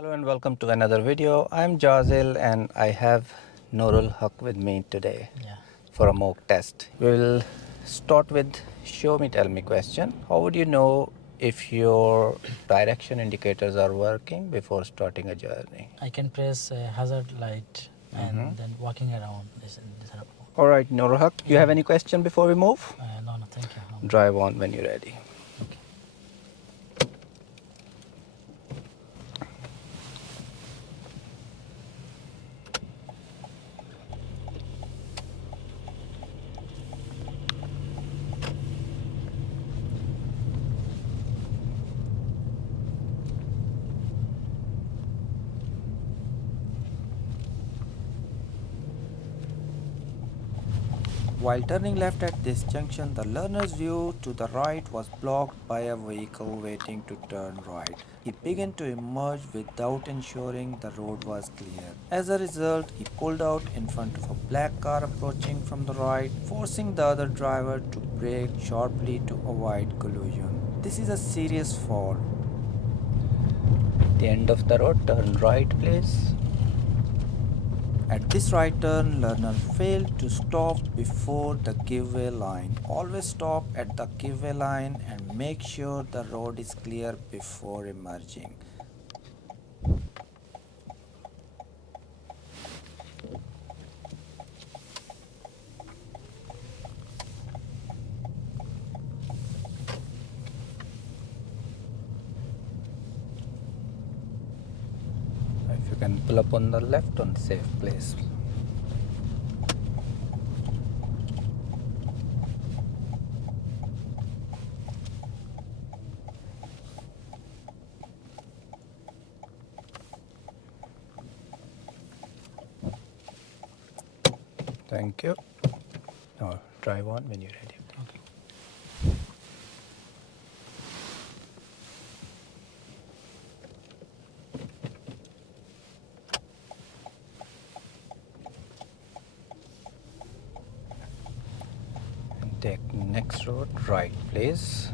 Hello and welcome to another video. I'm Jazel and I have Nurul Haq with me today for a mock test. We'll start with show me tell me question. How would you know if your direction indicators are working before starting a journey? I can press hazard light and then walking around this. Alright Nurul Haq, you have any question before we move? No, thank you. No. Drive on when you're ready. Okay. While turning left at this junction, the learner's view to the right was blocked by a vehicle waiting to turn right. He began to emerge without ensuring the road was clear. As a result, he pulled out in front of a black car approaching from the right, forcing the other driver to brake sharply to avoid collision. This is a serious fault. At the end of the road, turn right please. At this right turn, learner failed to stop before the giveaway line. Always stop at the giveaway line and make sure the road is clear before emerging. If you can pull up on the left on safe place. Thank you. Now drive on when you're ready. Okay. And take next road right please.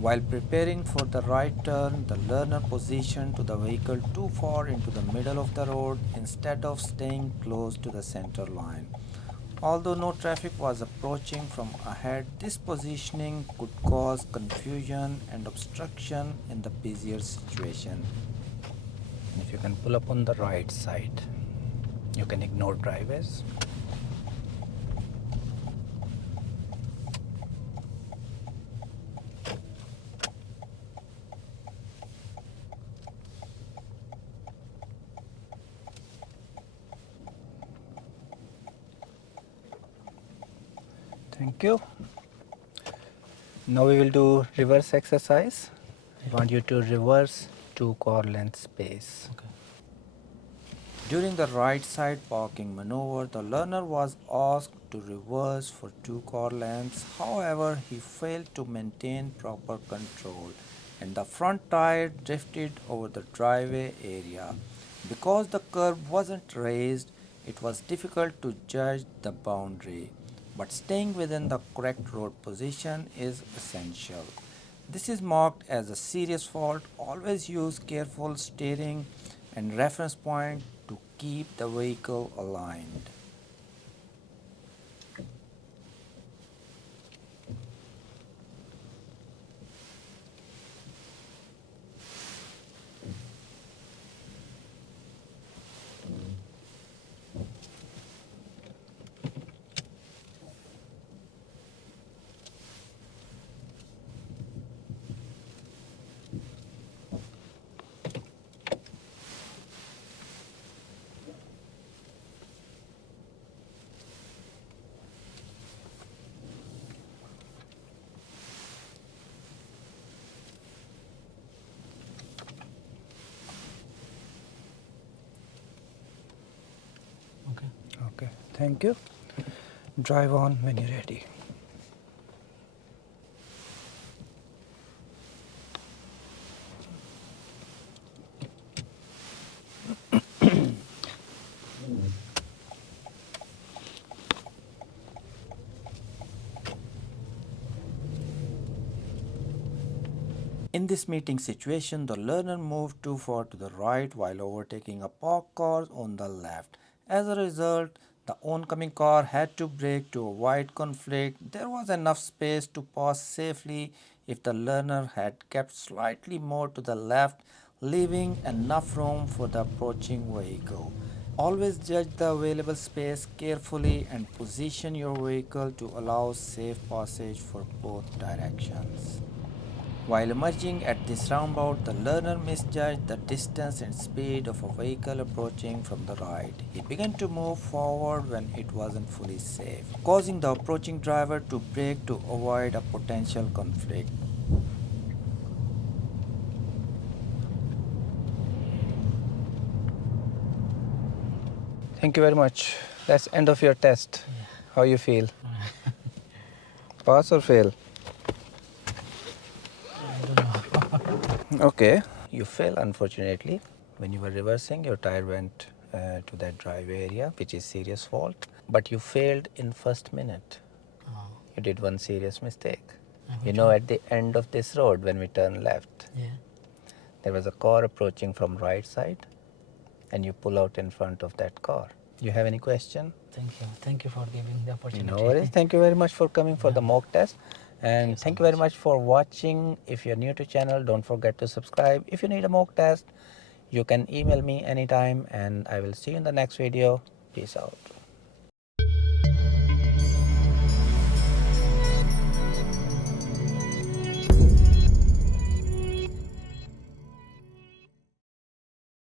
While preparing for the right turn, the learner positioned to the vehicle too far into the middle of the road instead of staying close to the center line. Although no traffic was approaching from ahead, this positioning could cause confusion and obstruction in the busier situation. And if you can pull up on the right side, you can ignore driveways. Thank you. Now we will do reverse exercise. I want you to reverse 2 car length space. Okay. During the right side parking maneuver, the learner was asked to reverse for 2 car lengths. However, he failed to maintain proper control and the front tire drifted over the driveway area. Because the curb wasn't raised, it was difficult to judge the boundary. But staying within the correct road position is essential. This is marked as a serious fault. Always use careful steering and reference point to keep the vehicle aligned. Okay. Okay, thank you. Drive on when you're ready. In this meeting situation, the learner moved too far to the right while overtaking a parked car on the left. As a result, the oncoming car had to brake to avoid conflict. There was enough space to pass safely if the learner had kept slightly more to the left, leaving enough room for the approaching vehicle. Always judge the available space carefully and position your vehicle to allow safe passage for both directions. While emerging at this roundabout, the learner misjudged the distance and speed of a vehicle approaching from the right. He began to move forward when it wasn't fully safe, causing the approaching driver to brake to avoid a potential conflict. Thank you very much. That's end of your test. Yeah. How you feel? Pass or fail? I don't know. Okay. You fail, unfortunately. When you were reversing, your tire went to that driveway area, which is serious fault. But you failed in first minute. Oh, You did one serious mistake. You which know, one? at the end of this road, when we turn left, Yeah. there was a car approaching from right side, and you pull out in front of that car. You have any question? Thank you. Thank you for giving the opportunity. No worries. Thank you very much for coming for Yeah. the mock test. Thank you And so thank you very much. much for watching. If you're new to channel, don't forget to subscribe. If you need a mock test, you can email me anytime, and I will see you in the next video. Peace out.